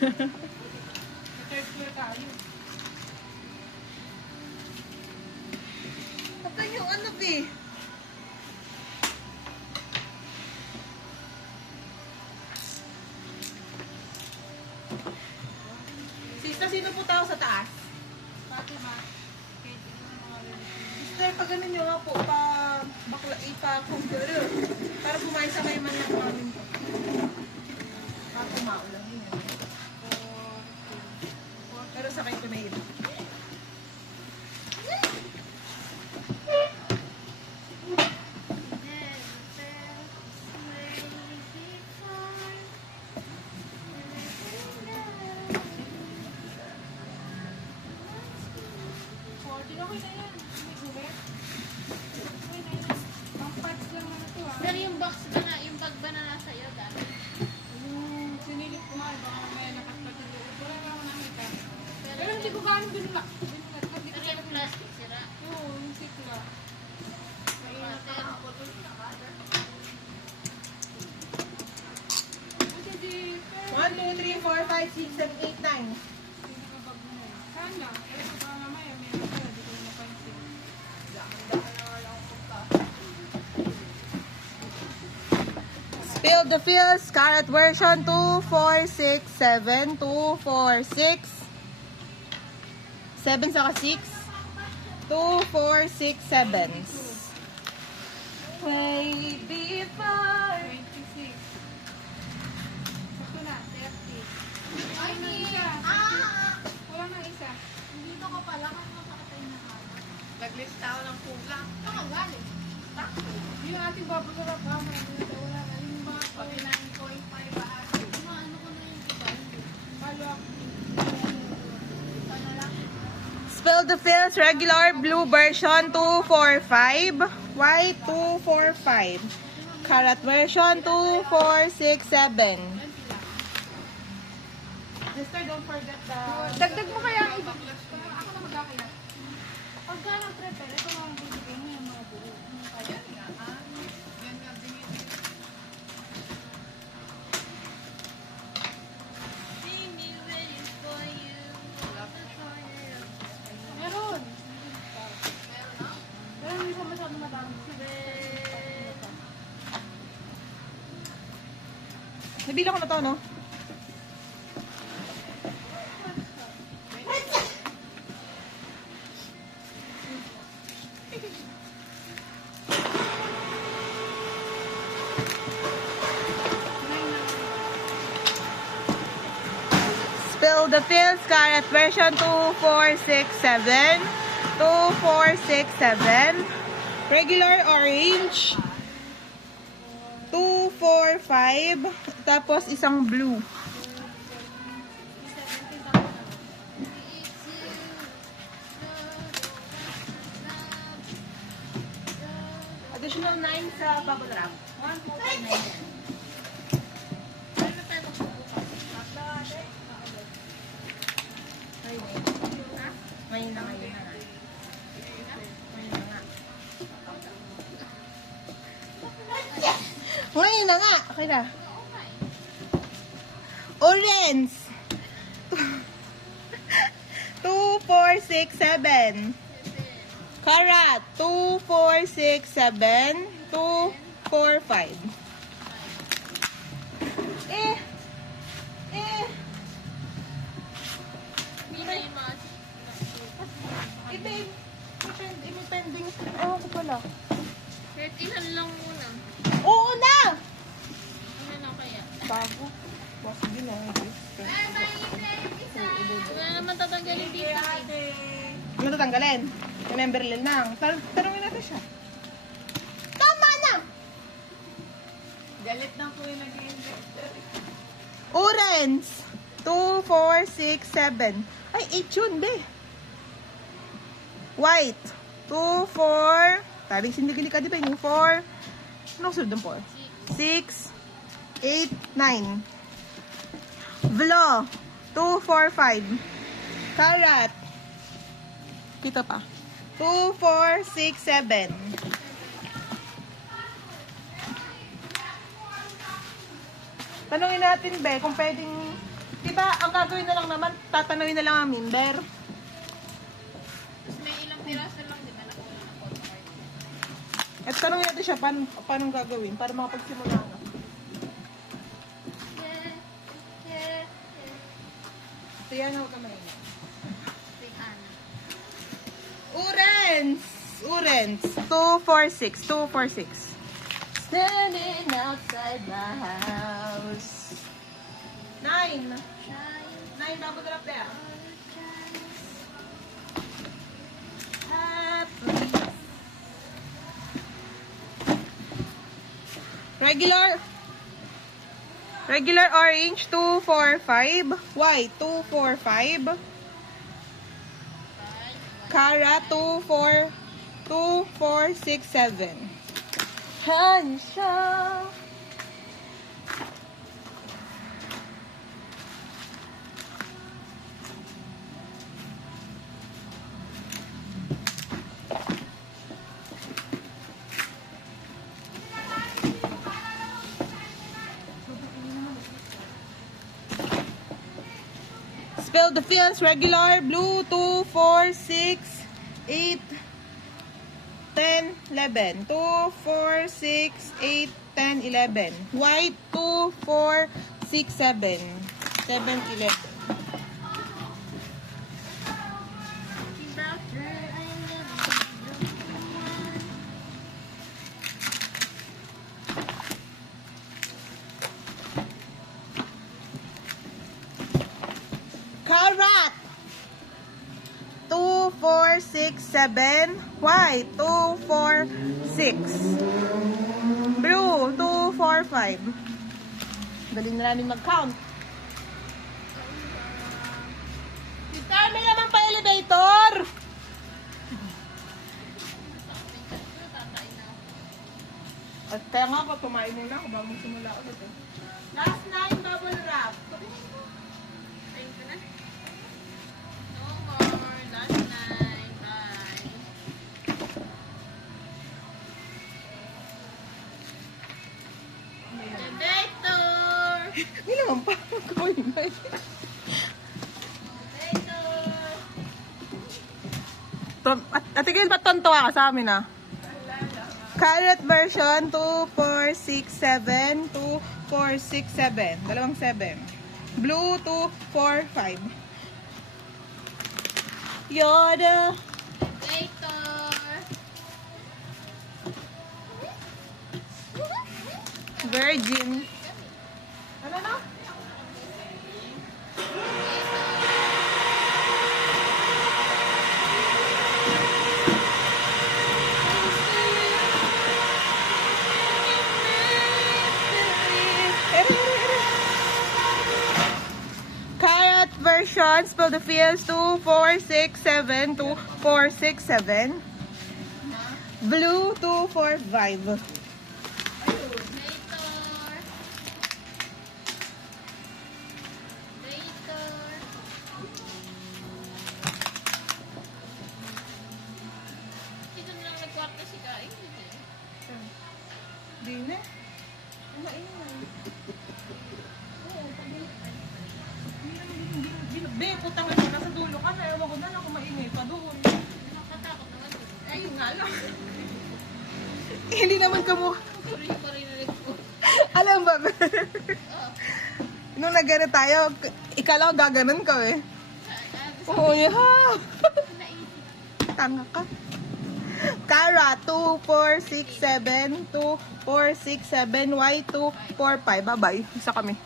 Third floor tayo. Ito yung ano, Bi? Sister, sino po tao sa taas? Fatima. Okay, tignan mo mga relatives. Sister, pag ganun nyo nga po, ipa-computer. Para kumain sa kayo man ng namin po. Para kumaulang yun. Pero sakay ko na yun. Okay na yan. May uwi. Okay na yan. Pang pads lang naman ito ah. Pero yung box ba na, yung bag ba na nasa iyo dati? Sinilip ko nga, baka mamaya nakatpat yung loob. Wala na ako nakita. Pero hindi ko gano'n binulat. Pero yung plastic sira. Oo, yung sikla. Maingat Water. ako. Buti di, pero 1, 2, 3, 4, 5, 6, 7, 8, 9. hindi ka bag mo eh. Sana. Pero baka mamaya may nakala, di ko napansin. Spill the Fields, Carrot version 2467, 246, 7 saka 6, 2467. Way before. 26. Sakto na, 30. Ay, Kulang na ni... isa. Ah! Kulang na isa. Dito ka pala kung makakatay na ka. Naglista ako ng kulang. Ito ka galing. Yung ating babagarap ha, wala na. Yung mga Pag 9.5 ahas. Ano ko na yung iba? follow-up. Sana lang. Spill the Fields, regular blue version 245, white 245. Carrot version 2467. Sister, don't forget the... Dagdag mo kaya ang iba. Ako na magkakaya. Pagka nag-prepare, ito mga bibigay mo yung mga buo. Ayan nga, ha? Yan nga, binibigay. Meron. Pero hindi ko masyado madami. Nabilang ko na to, no? Spill the Fields, Carrot version 2467, 2467. Regular orange 245, tapos isang blue. Additional 9 sa bubble wrap. 1,499. Ngayon na ngayon na. Ngayon na nga. Ngayon na nga. Okay na. Orange. 2467. Carrot. 2467. 245. Eh. Hindi na yung mga... May pending. Ewan ko pala. 30 lang muna. Oo na! Ano na kaya? Bago. Basta din na. Wala naman tatanggalin dito. Ano tatanggalin? Rememberlin lang. Tanungin natin siya. Tama na! Galit na po yung nag-i-investor. Orange. 2467. Ay, 8 yun, be. White. 24. Tabing sindigili ka, di ba? Yung 4. Ano kasunod ng 4? 6, 8, 9. Vlo. 245. Carrot. Kita pa. 2467. Tanungin natin, be, kung pwedeng... Diba, ang gagawin na lang naman, tatanawin na lang ang member. Tapos may ilang piraso lang, di ba? Nakuha ng photo card. At tanong natin siya, paano gagawin para makapagsimula na. So yan ako kamay. Kay Ana. Urens. 246. Standing outside my house. 9. 9, bubble drop there. Happy. Regular orange 245. White 245. Cara 2467. Hansha. Spill the fields, regular, blue, 2, 4, 6, 8, 10, 11. 2, 4, 6, 8, 10, 11. White, 2, 4, 6, 7. 7, 11. Carrot! 2, 4, 6, 7. White, 2, 4, 6. Blue, 2, 4, 5. Galing na namin mag-count. Sister, may naman pa elevator! At kaya nga ako, tumain muna ako bago simula ulit eh. Last 9 bubble wrap. Ayun ka na. No more. Last night. Bye. Elevator! Hindi naman pa. Gawin na eh. Ate Gil, ba't tontuwa ka sa amin ah? Carrot version 2467 2467. Dalawang 7. Blue 245. Yoda. Elevator! Virgin. Ano na? Carrot version, spill the fields 2467 2467. Blue 245. Elevator! Elevator! Dito na lang nagkwarto si Kain. Di na. Ano ingay? Be, putang ina, nasa dulo ka na. Ewan ko na lang kung maingay pa doon. Nakatakot naman. Ayun nga lang. Hindi naman kamukha. Sorry yung marinig ko. Alam ba? Oo. Nung nag-gano tayo, ikala ko gaganon ka eh. Oo, yeah. Tanga ka. Cara, 2467 2467 Y245. Bye-bye. Isa kami.